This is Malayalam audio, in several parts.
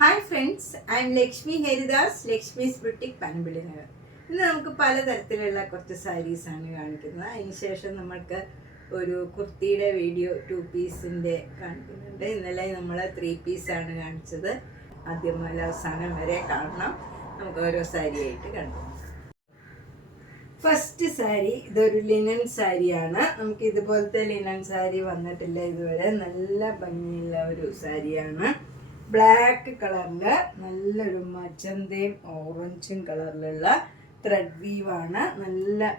Hi friends, I am Lakshmi Haridas, Lakshmi's boutique Panampilly Nagar. ഇന്ന് നമുക്ക് പലതരത്തിലുള്ള കുറച്ച് സാരീസാണ് കാണിക്കുന്നത്. അതിനുശേഷം നമുക്ക് ഒരു കുർത്തിയുടെ വീഡിയോ 2 പീസിൻ്റെ കാണിക്കുന്നുണ്ട്. ഇന്നലെ നമ്മൾ 3 പീസാണ് കാണിച്ചത്. ആദ്യം മുതൽ അവസാനം വരെ കാണണം. നമുക്ക് ഓരോ സാരിയായിട്ട് കണ്ടു. ഫസ്റ്റ് സാരി ഇതൊരു ലിനൻ സാരിയാണ്. നമുക്ക് ഇതുപോലത്തെ ലിനൻ സാരി വന്നിട്ടില്ല ഇതുവരെ. നല്ല ഭംഗിയുള്ള ഒരു സാരിയാണ്. ബ്ലാക്ക് കളറില് നല്ലൊരു മജന്തയും ഓറഞ്ചും കളറിലുള്ള ത്രെഡ് വീവാണ്. നല്ല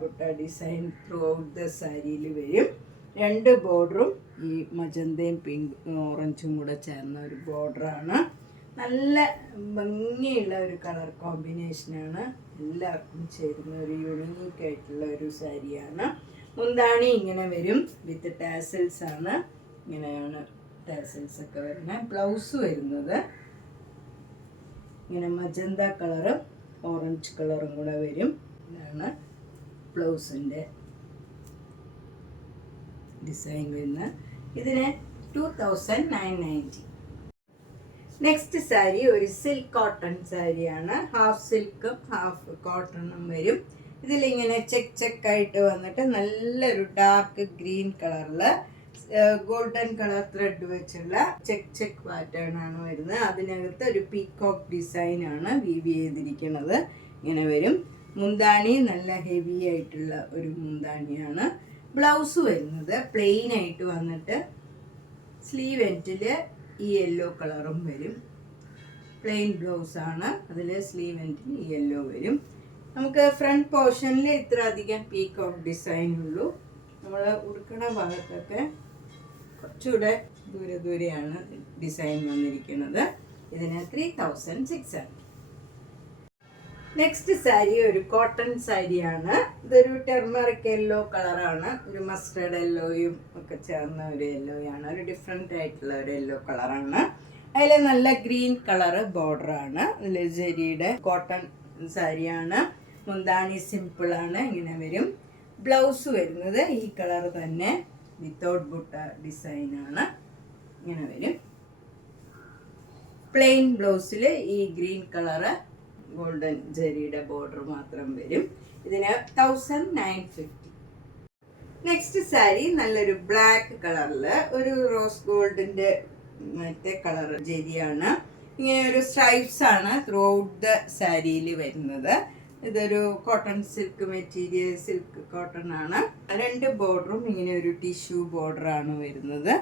butta design throughout the സാരിയിൽ വരും. 2 ബോർഡറും ഈ മജന്തയും പിങ്ക് ഓറഞ്ചും കൂടെ ചേർന്ന ഒരു ബോർഡറാണ്. നല്ല ഭംഗിയുള്ള ഒരു കളർ കോമ്പിനേഷനാണ്. എല്ലാവർക്കും ചേരുന്ന ഒരു യുണീക്ക് ആയിട്ടുള്ള ഒരു സാരിയാണ്. മുന്താണി ഇങ്ങനെ വരും, വിത്ത് ടാസൽസ് ആണ്. ഇങ്ങനെയാണ് ടാസൽസ് ഒക്കെ വരുന്നത്. ബ്ലൗസ് വരുന്നത് ഇങ്ങനെ മജന്ത കളറും ഓറഞ്ച് കളറും കൂടെ വരും. ഇതാണ് ബ്ലൗസിൻ്റെ ഡിസൈൻ വരുന്നത്. ഇതിന് 2990. നെക്സ്റ്റ് സാരി ഒരു സിൽക്ക് കോട്ടൺ സാരിയാണ്. ഹാഫ് സിൽക്കും ഹാഫ് കോട്ടണും വരും. ഇതിലിങ്ങനെ ചെക്കായിട്ട് വന്നിട്ട് നല്ലൊരു ഡാർക്ക് ഗ്രീൻ കളറിൽ ഗോൾഡൻ കളർ ത്രെഡ് വെച്ചുള്ള ചെക്ക് പാറ്റേൺ ആണ് വരുന്നത്. അതിനകത്ത് ഒരു പീകോക്ക് ഡിസൈൻ ആണ് വീവ് ചെയ്തിരിക്കുന്നത്. ഇങ്ങനെ വരും. മുന്താണി നല്ല ഹെവി ആയിട്ടുള്ള ഒരു മുന്താണിയാണ്. ബ്ലൗസ് വരുന്നത് പ്ലെയിൻ ആയിട്ട് വന്നിട്ട് സ്ലീവ് എൻഡിൽ ഈ യെല്ലോ കളറും വരും. പ്ലെയിൻ ബ്ലൗസ് ആണ്. അതിൽ സ്ലീവ് എൻഡിൽ യെല്ലോ വരും. നമുക്ക് ഫ്രണ്ട് പോർഷനിൽ ഇത്ര അധികം പീകോക്ക് ഡിസൈൻ ഉള്ളൂ. നമ്മൾ ഉടുക്കണ ഭാഗത്തൊക്കെ കുറച്ചുകൂടെ ദൂരെയാണ് ഡിസൈൻ വന്നിരിക്കുന്നത്. ഇതിന് 3600. നെക്സ്റ്റ് സാരി ഒരു കോട്ടൺ സാരിയാണ്. ഇതൊരു ടെർമറിക് യെല്ലോ കളറാണ്. ഒരു മസ്റ്റേർഡ് യെല്ലോയും ഒക്കെ ചേർന്ന ഒരു യെല്ലോയാണ്. ഒരു ഡിഫറെൻ്റ് ആയിട്ടുള്ള ഒരു യെല്ലോ കളറാണ്. അതിൽ നല്ല ഗ്രീൻ കളറ് ബോർഡറാണ്. അതിൽ ജെരിയുടെ കോട്ടൺ സാരിയാണ്. മുന്താണി സിമ്പിളാണ്. ഇങ്ങനെ വരും. ബ്ലൗസ് വരുന്നത് ഈ കളർ തന്നെ വിത്തൗട്ട് ബുട്ട ഡിസൈനാണ്. ഇങ്ങനെ വരും. പ്ലെയിൻ ബ്ലൗസിൽ ഈ ഗ്രീൻ കളറ് ഗോൾഡൻ ജെരിയുടെ ബോർഡർ മാത്രം വരും. ഇതിന് 1950. നെക്സ്റ്റ് സാരി നല്ലൊരു ബ്ലാക്ക് കളറിൽ ഒരു റോസ് ഗോൾഡിന്റെ മറ്റേ കളർ ജെരിയാണ്. ഇങ്ങനെ ഒരു സ്ട്രൈപ്സ് ആണ് ത്രൂ ഔട്ട് ദ സാരിയിൽ വരുന്നത്. ഇതൊരു cotton silk material, silk cotton ആണ്. 2 ബോർഡറും ഇങ്ങനെ ഒരു ടിഷ്യൂ ബോർഡറാണ് വരുന്നത്.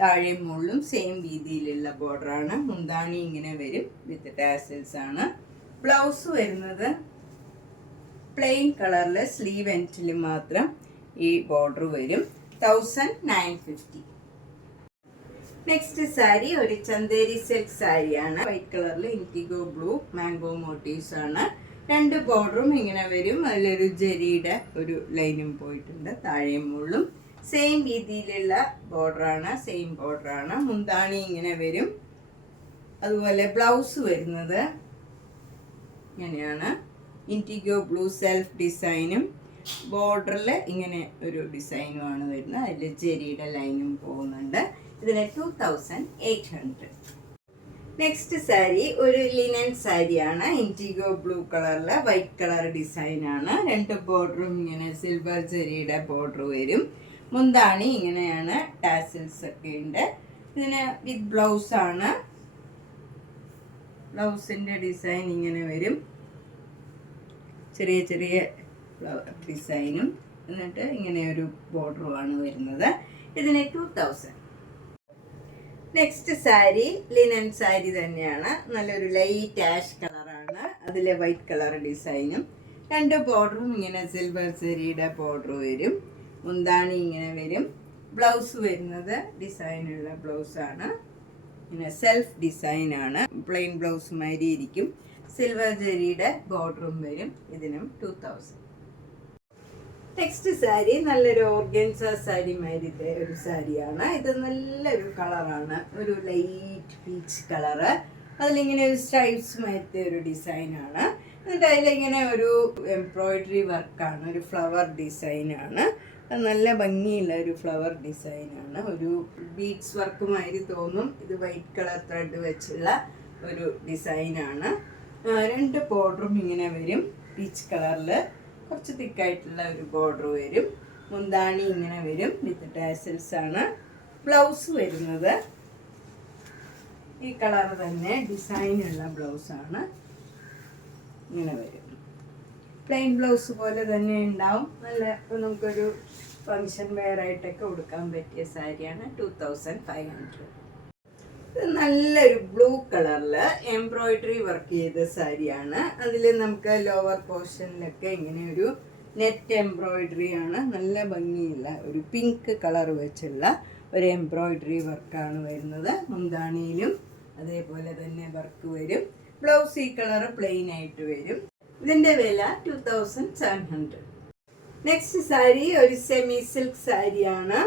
താഴെയും മുകളിലും സെയിം രീതിയിലുള്ള ബോർഡറാണ്. മുന്താണി ഇങ്ങനെ വരും, വിത്ത് ടാസൽസ് ആണ്. ബ്ലൗസ് വരുന്നത് പ്ലെയിൻ കളറിൽ സ്ലീവ് എൻഡിൽ മാത്രം ഈ ബോർഡർ വരും. 1950. നെക്സ്റ്റ് സാരി ഒരു ചന്ദേരി സിൽക്ക് സാരിയാണ്. വൈറ്റ് കളറിൽ ഇൻഡിഗോ ബ്ലൂ മാംഗോ മോട്ടീവ്സ് ആണ്. 2 ബോർഡറും ഇങ്ങനെ വരും. അതിലൊരു ജെരിയുടെ ഒരു ലൈനും പോയിട്ടുണ്ട്. താഴെയും മുകളിലും സെയിം രീതിയിലുള്ള ബോർഡറാണ്. സെയിം ബോർഡറാണ്. മുന്താണി ഇങ്ങനെ വരും. അതുപോലെ ബ്ലൗസ് വരുന്നത് ഇങ്ങനെയാണ്. ഇൻഡിഗോ ബ്ലൂ സെൽഫ് ഡിസൈനും ബോർഡറിൽ ഇങ്ങനെ ഒരു ഡിസൈനുമാണ് വരുന്നത്. അതിൽ ജെരിയുടെ ലൈനും പോകുന്നുണ്ട്. ഇതിന് 2800. നെക്സ്റ്റ് സാരി ഒരു ലിനൻ സാരിയാണ്. ഇൻഡിഗോ ബ്ലൂ കളറിൽ വൈറ്റ് കളർ ഡിസൈനാണ്. 2 ബോർഡറും ഇങ്ങനെ സിൽവർ ജെരിയുടെ ബോർഡർ വരും. മുന്താണി ഇങ്ങനെയാണ്. ടാസിൽസ് ഒക്കെ ഉണ്ട്. ഇതിന് വിത്ത് ബ്ലൗസ് ആണ്. ബ്ലൗസിൻ്റെ ഡിസൈൻ ഇങ്ങനെ വരും. ചെറിയ ഡിസൈനും എന്നിട്ട് ഇങ്ങനെ ഒരു ബോർഡറുമാണ് വരുന്നത്. ഇതിന് 2000. നെക്സ്റ്റ് സാരി ലിനൻ സാരി തന്നെയാണ്. നല്ലൊരു ലൈറ്റ് ആഷ് കളറാണ്. അതിലെ വൈറ്റ് കളർ ഡിസൈനും 2 ബോർഡറും ഇങ്ങനെ സിൽവർ സെരിയുടെ ബോർഡർ വരും. മുന്താണി ഇങ്ങനെ വരും. ബ്ലൗസ് വരുന്നത് ഡിസൈനുള്ള ബ്ലൗസാണ്. ഇങ്ങനെ സെൽഫ് ഡിസൈനാണ്. പ്ലെയിൻ ബ്ലൗസ് മാതിരി ഇരിക്കും. സിൽവർ ജെരിയുടെ ബോർഡറും വരും. ഇതിനും 2000. നെക്സ്റ്റ് സാരി നല്ലൊരു ഓർഗൻസ സാരി മാതിരിത്തെ ഒരു സാരിയാണ്. ഇത് നല്ലൊരു കളറാണ്. ഒരു ലൈറ്റ് പീച്ച് കളറ്. അതിലിങ്ങനെ ഒരു സ്ട്രൈപ്സ് മാതിരത്തെ ഒരു ഡിസൈനാണ്. എന്നിട്ട് അതിലിങ്ങനെ ഒരു എംബ്രോയിഡറി വർക്കാണ്. ഒരു ഫ്ലവർ ഡിസൈനാണ്. അത് നല്ല ഭംഗിയുള്ള ഒരു ഫ്ലവർ ഡിസൈനാണ്. ഒരു ബീഡ്സ് വർക്ക് മാതിരി തോന്നും. ഇത് വൈറ്റ് കളർ ത്രെഡ് വെച്ചുള്ള ഒരു ഡിസൈനാണ്. 2 ബോർഡറും ഇങ്ങനെ വരും. പീച്ച് കളറിൽ കുറച്ച് തിക്കായിട്ടുള്ള ഒരു ബോർഡർ വരും. മുന്താണി ഇങ്ങനെ വരും. വിത്ത് ടാസൽസ് ആണ്. ബ്ലൗസ് വരുന്നത് ഈ കളർ തന്നെ ഡിസൈനുള്ള ബ്ലൗസാണ്. ഇങ്ങനെ വരും. പ്ലെയിൻ ബ്ലൗസ് പോലെ തന്നെ ഉണ്ടാവും. നല്ല നമുക്കൊരു ഫങ്ഷൻ വെയർ ആയിട്ടൊക്കെ കൊടുക്കാൻ പറ്റിയ സാരിയാണ്. 2500. ഇത് നല്ലൊരു ബ്ലൂ കളറിൽ എംബ്രോയിഡറി വർക്ക് ചെയ്ത സാരിയാണ്. അതിൽ നമുക്ക് ലോവർ പോർഷനിലൊക്കെ ഇങ്ങനെ ഒരു നെറ്റ് എംബ്രോയിഡറി ആണ്. നല്ല ഭംഗിയുള്ള ഒരു പിങ്ക് കളർ വെച്ചുള്ള ഒരു എംബ്രോയിഡറി വർക്കാണ് വരുന്നത്. മുന്താണിയിലും അതേപോലെ തന്നെ വർക്ക് വരും. ബ്ലൗസ് ഈ കളർ പ്ലെയിൻ ആയിട്ട് വരും. ഇതിന്റെ വില 2700. നെക്സ്റ്റ് സാരി ഒരു സെമി സിൽക്ക് സാരിയാണ്.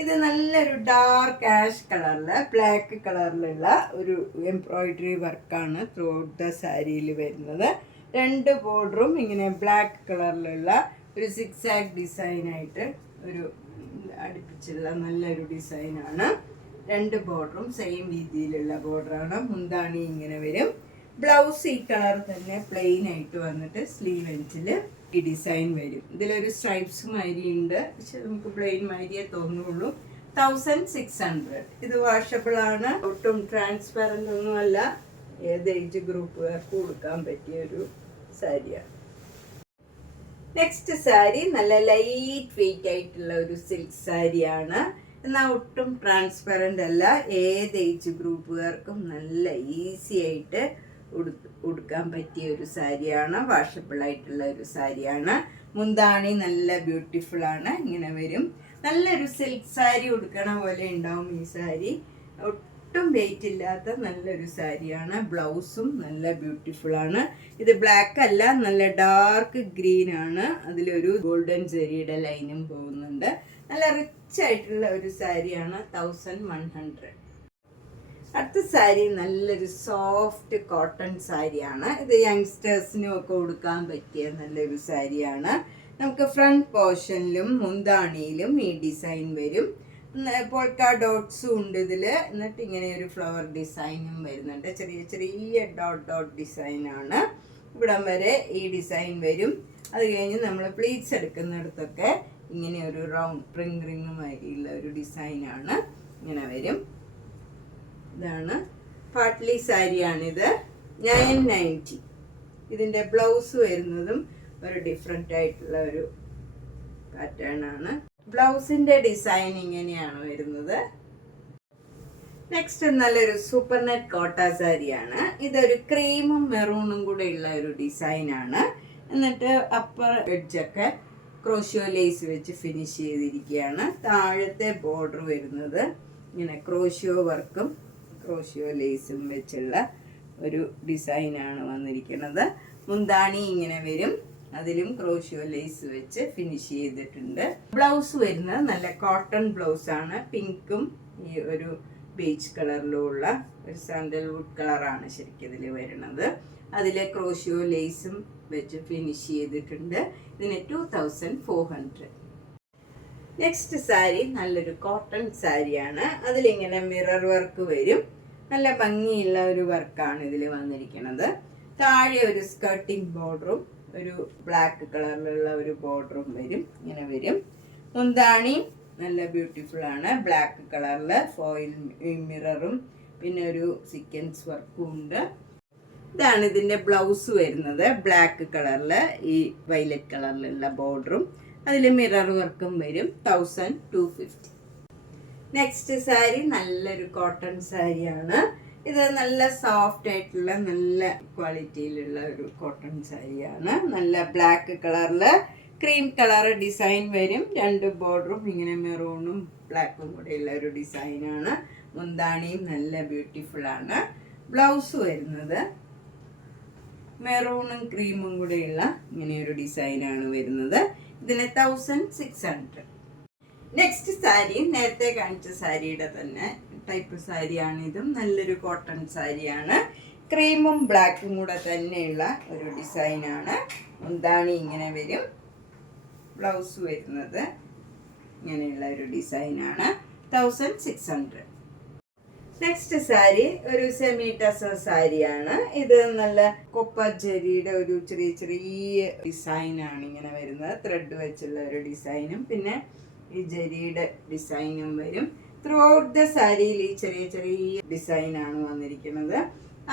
ഇത് നല്ലൊരു ഡാർക്ക് ആഷ് കളറില് ബ്ലാക്ക് കളറിലുള്ള ഒരു എംബ്രോയിഡറി വർക്കാണ് ത്രൂ ഔട്ട് ദ സാരിയിൽ വരുന്നത്. 2 ബോർഡറും ഇങ്ങനെ ബ്ലാക്ക് കളറിലുള്ള ഒരു സിക്സാഗ് ഡിസൈനായിട്ട് ഒരു അടുപ്പിച്ചുള്ള നല്ലൊരു ഡിസൈനാണ്. 2 ബോർഡറും സെയിം രീതിയിലുള്ള ബോർഡറാണ്. മുന്താണി ഇങ്ങനെ വരും. ബ്ലൗസ് ഈ കളർ തന്നെ പ്ലെയിൻ ആയിട്ട് വന്നിട്ട് സ്ലീവ് എൻഡിൽ ഈ ഡിസൈൻ വരും. ഇതിലൊരു സ്ട്രൈപ്സ് മാതിരി ഉണ്ട്, പക്ഷെ നമുക്ക് പ്ലെയിൻ മാതിരിയേ തോന്നുള്ളൂ. 1600. ഇത് വാഷബിൾ ആണ്. ഒട്ടും ട്രാൻസ്പെറൻ്റ് ഒന്നുമല്ല. ഏത് ഏജ് ഗ്രൂപ്പുകാർക്ക് കൊടുക്കാൻ പറ്റിയ ഒരു സാരിയാണ്. നെക്സ്റ്റ് സാരി നല്ല ലൈറ്റ് വെയിറ്റ് ആയിട്ടുള്ള ഒരു സിൽക്ക് സാരിയാണ്. എന്നാൽ ഒട്ടും ട്രാൻസ്പെറൻ്റ് അല്ല. ഏത് ഏജ് ഗ്രൂപ്പുകാർക്കും നല്ല ഈസി ആയിട്ട് ഉടുക്കാൻ പറ്റിയ ഒരു സാരിയാണ്. വാഷബിൾ ആയിട്ടുള്ള ഒരു സാരിയാണ്. മുന്താണി നല്ല ബ്യൂട്ടിഫുൾ ആണ്. ഇങ്ങനെ വരും. നല്ലൊരു സിൽക്ക് സാരി ഉടുക്കണ പോലെ ഉണ്ടാവും ഈ സാരി. ഒട്ടും വെയിറ്റ് ഇല്ലാത്ത നല്ലൊരു സാരിയാണ്. ബ്ലൗസും നല്ല ബ്യൂട്ടിഫുൾ ആണ്. ഇത് ബ്ലാക്ക് അല്ല, നല്ല ഡാർക്ക് ഗ്രീൻ ആണ്. അതിലൊരു ഗോൾഡൻ ജെറിയുടെ ലൈനും പോകുന്നുണ്ട്. നല്ല റിച്ച് ആയിട്ടുള്ള ഒരു സാരിയാണ്. 1100. അടുത്ത സാരി നല്ലൊരു സോഫ്റ്റ് കോട്ടൺ സാരിയാണ്. ഇത് യങ്സ്റ്റേഴ്സിനും ഒക്കെ കൊടുക്കാൻ പറ്റിയ നല്ലൊരു സാരിയാണ്. നമുക്ക് ഫ്രണ്ട് പോർഷനിലും മുന്താണിയിലും ഈ ഡിസൈൻ വരും. പോൾക്ക ഡോട്ട്സും ഉണ്ട് ഇതിൽ. എന്നിട്ട് ഇങ്ങനെ ഒരു ഫ്ലവർ ഡിസൈനും വരുന്നുണ്ട്. ചെറിയ ചെറിയ ഡോട്ട് ഡിസൈനാണ്. ഇവിടം വരെ ഈ ഡിസൈൻ വരും. അത് കഴിഞ്ഞ് നമ്മൾ പ്ലീറ്റ്സ് എടുക്കുന്നിടത്തൊക്കെ ഇങ്ങനെ ഒരു റൗണ്ട് റിങ് മാതിരിയുള്ള ഒരു ഡിസൈനാണ്. ഇങ്ങനെ വരും. ഇതാണ് പാട്ട്ലി സാരിയാണിത്. 990. ഇതിൻ്റെ ബ്ലൗസ് വരുന്നതും ഒരു ഡിഫറെൻ്റ് ആയിട്ടുള്ള ഒരു പാറ്റേൺ ആണ്. ബ്ലൗസിൻ്റെ ഡിസൈൻ ഇങ്ങനെയാണ് വരുന്നത്. നെക്സ്റ്റ് നല്ലൊരു സൂപ്പർ നെറ്റ് കോട്ട സാരിയാണ്. ഇതൊരു ക്രീമും മെറൂണും കൂടെ ഉള്ള ഒരു ഡിസൈനാണ്. എന്നിട്ട് അപ്പർ എഡ്ജൊക്കെ ക്രോഷ്യോ ലേസ് വെച്ച് ഫിനിഷ് ചെയ്തിരിക്കുകയാണ്. താഴത്തെ ബോർഡർ വരുന്നത് ഇങ്ങനെ ക്രോഷ്യോ വർക്കും ക്രോഷ്യോ ലേസും വെച്ചുള്ള ഒരു ഡിസൈനാണ് വന്നിരിക്കുന്നത്. മുന്താണി ഇങ്ങനെ വരും. അതിലും ക്രോഷ്യോ ലേസ് വെച്ച് ഫിനിഷ് ചെയ്തിട്ടുണ്ട്. ബ്ലൗസ് വരുന്നത് നല്ല കോട്ടൺ ബ്ലൗസ് ആണ്. പിങ്കും ഈ ഒരു ബീച്ച് കളറിലും ഉള്ള ഒരു സാൻഡൽവുഡ് കളറാണ് ശരിക്കും ഇതിൽ വരുന്നത്. അതിലെ ക്രോഷ്യോ ലേസും വെച്ച് ഫിനിഷ് ചെയ്തിട്ടുണ്ട്. ഇതിന് 2400. നെക്സ്റ്റ് സാരി നല്ലൊരു കോട്ടൺ സാരിയാണ്. അതിലിങ്ങനെ മിറർ വർക്ക് വരും. നല്ല ഭംഗിയുള്ള ഒരു വർക്കാണ് ഇതിൽ വന്നിരിക്കുന്നത്. താഴെ ഒരു സ്കർട്ടിങ് ബോർഡറും ഒരു ബ്ലാക്ക് കളറിലുള്ള ഒരു ബോർഡറും വരും. ഇങ്ങനെ വരും. മുന്താണി നല്ല ബ്യൂട്ടിഫുൾ ആണ്. ബ്ലാക്ക് കളറിൽ ഫോയിൽ മിററും പിന്നെ ഒരു സീക്വൻസ് വർക്കും ഉണ്ട്. ഇതാണ് ഇതിൻ്റെ ബ്ലൗസ് വരുന്നത്. ബ്ലാക്ക് കളറിൽ ഈ വയലറ്റ് കളറിലുള്ള ബോർഡറും അതിൽ മിറർ വർക്കും വരും. 1250. നെക്സ്റ്റ് സാരി നല്ലൊരു കോട്ടൺ സാരിയാണ്. ഇത് നല്ല സോഫ്റ്റ് ആയിട്ടുള്ള നല്ല ക്വാളിറ്റിയിലുള്ള ഒരു കോട്ടൺ സാരിയാണ്. നല്ല ബ്ലാക്ക് കളറിൽ ക്രീം കളർ ഡിസൈൻ വരും. 2 ബോർഡറും ഇങ്ങനെ മെറൂണും ബ്ലാക്കും കൂടെയുള്ള ഒരു ഡിസൈനാണ്. മുന്താണിയും നല്ല ബ്യൂട്ടിഫുൾ ആണ്. ബ്ലൗസ് വരുന്നത് മെറൂണും ക്രീമും കൂടെയുള്ള ഇങ്ങനെയൊരു ഡിസൈനാണ് വരുന്നത്. ഇതിന് 1600. നെക്സ്റ്റ് സാരി നേരത്തെ കാണിച്ച സാരിയുടെ തന്നെ ടൈപ്പ് സാരിയാണ്. ഇതും നല്ലൊരു കോട്ടൺ സാരിയാണ്. ക്രീമും ബ്ലാക്കും കൂടെ തന്നെയുള്ള ഒരു ഡിസൈനാണ്. മുന്താണി ഇങ്ങനെ വരും. ബ്ലൗസ് വരുന്നത് ഇങ്ങനെയുള്ള ഒരു ഡിസൈനാണ്. 1600. നെക്സ്റ്റ് സാരി ഒരു സെമി ടസർ സാരിയാണ്. ഇത് നല്ല കൊപ്പർ ജെറിയുടെ ഒരു ചെറിയ ചെറിയ ഡിസൈനാണ് ഇങ്ങനെ വരുന്നത്. ത്രെഡ് വെച്ചുള്ള ഒരു ഡിസൈനും പിന്നെ ഈ ജെറിയുടെ ഡിസൈനും വരും. ത്രൂ ഔട്ട് ദ സാരിയിൽ ഈ ചെറിയ ചെറിയ ഡിസൈനാണ് വന്നിരിക്കുന്നത്.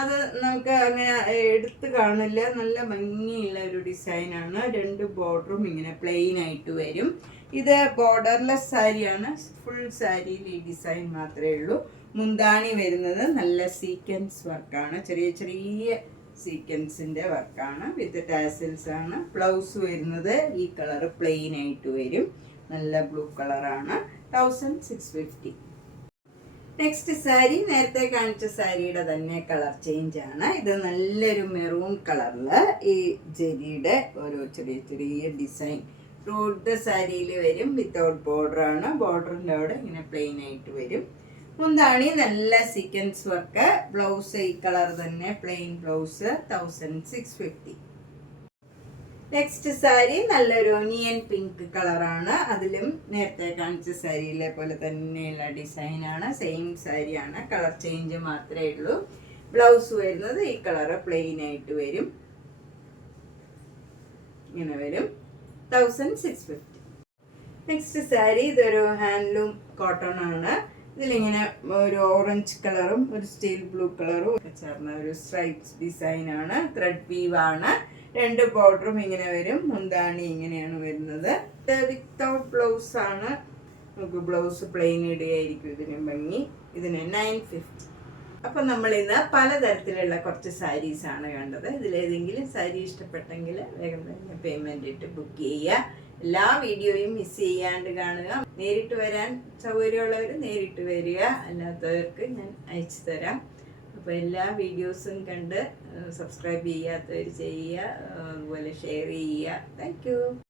അത് നമുക്ക് അങ്ങനെ എടുത്ത് കാണില്ല, നല്ല ഭംഗിയുള്ള ഒരു ഡിസൈനാണ്. 2 ബോർഡറും ഇങ്ങനെ പ്ലെയിൻ ആയിട്ട് വരും. ഇത് ബോർഡർലെസ് സാരിയാണ്. ഫുൾ സാരിയിൽ ഈ ഡിസൈൻ മാത്രമേ ഉള്ളൂ. മുന്താണി വരുന്നത് നല്ല സീക്വൻസ് വർക്കാണ്, ചെറിയ ചെറിയ സീക്വൻസിൻ്റെ വർക്കാണ് വിത്ത് ടാസിൽസ് ആണ്. ബ്ലൗസ് വരുന്നത് ഈ കളർ പ്ലെയിൻ ആയിട്ട് വരും. നല്ല ബ്ലൂ കളറാണ്. 1650. നെക്സ്റ്റ് സാരി നേരത്തെ കാണിച്ച സാരിയുടെ തന്നെ കളർ ചേഞ്ച് ആണ്. ഇത് നല്ലൊരു മെറൂൺ കളറിൽ ഈ ജെരിയുടെ ഓരോ ചെറിയ ചെറിയ ഡിസൈൻ ത്രൂട്ട് സാരിയിൽ വരും. വിത്തൗട്ട് ബോർഡർ ആണ്. ബോർഡറിൻ്റെ അവിടെ ഇങ്ങനെ പ്ലെയിൻ ആയിട്ട് വരും. മുന്താണി നല്ല സീക്വൻസ് വർക്ക്. ബ്ലൗസ് ഈ കളർ തന്നെ പ്ലെയിൻ ബ്ലൗസ്. 1650. നെക്സ്റ്റ് സാരി നല്ലൊരു ഒനിയൻ പിങ്ക് കളറാണ്. അതിലും നേരത്തെ കാണിച്ച സാരിയിലെ പോലെ തന്നെയുള്ള ഡിസൈനാണ്. സെയിം സാരിയാണ്, കളർ ചേഞ്ച് മാത്രമേ ഉള്ളൂ. ബ്ലൗസ് വരുന്നത് ഈ കളർ പ്ലെയിൻ ആയിട്ട് വരും. ഇങ്ങനെ വരും. 1650. നെക്സ്റ്റ് സാരി ഇതൊരു ഹാൻഡ്ലൂം കോട്ടൺ ആണ്. ഇതിലിങ്ങനെ ഒരു ഓറഞ്ച് കളറും ഒരു സ്റ്റീൽ ബ്ലൂ കളറും ഒക്കെ ചേർന്ന ഒരു സ്ട്രൈപ്സ് ഡിസൈനാണ്. ത്രെഡ് വീവ് ആണ്. 2 ബോർഡറും ഇങ്ങനെ വരും. മുന്താണി ഇങ്ങനെയാണ് വരുന്നത്. വിത്തൗട്ട് ബ്ലൗസ് ആണ്. നമുക്ക് ബ്ലൗസ് പ്ലെയിൻ ഇടുകയായിരിക്കും ഇതിന് ഭംഗി. ഇതിന് 950. അപ്പം നമ്മളിന്ന് പലതരത്തിലുള്ള കുറച്ച് സാരീസാണ് കണ്ടത്. ഇതിലേതെങ്കിലും സാരി ഇഷ്ടപ്പെട്ടെങ്കിൽ വേഗം തന്നെ പേയ്മെൻ്റ് ഇട്ട് ബുക്ക് ചെയ്യുക. എല്ലാ വീഡിയോയും മിസ് ചെയ്യാണ്ട് കാണുക. നേരിട്ട് വരാൻ സൗകര്യമുള്ളവർ നേരിട്ട് വരിക, അല്ലാത്തവർക്ക് ഞാൻ അയച്ചു തരാം. അപ്പോൾ എല്ലാ വീഡിയോസും കണ്ട് സബ്സ്ക്രൈബ് ചെയ്യാത്തവർ ചെയ്യുക, അതുപോലെ ഷെയർ ചെയ്യുക. Thank you.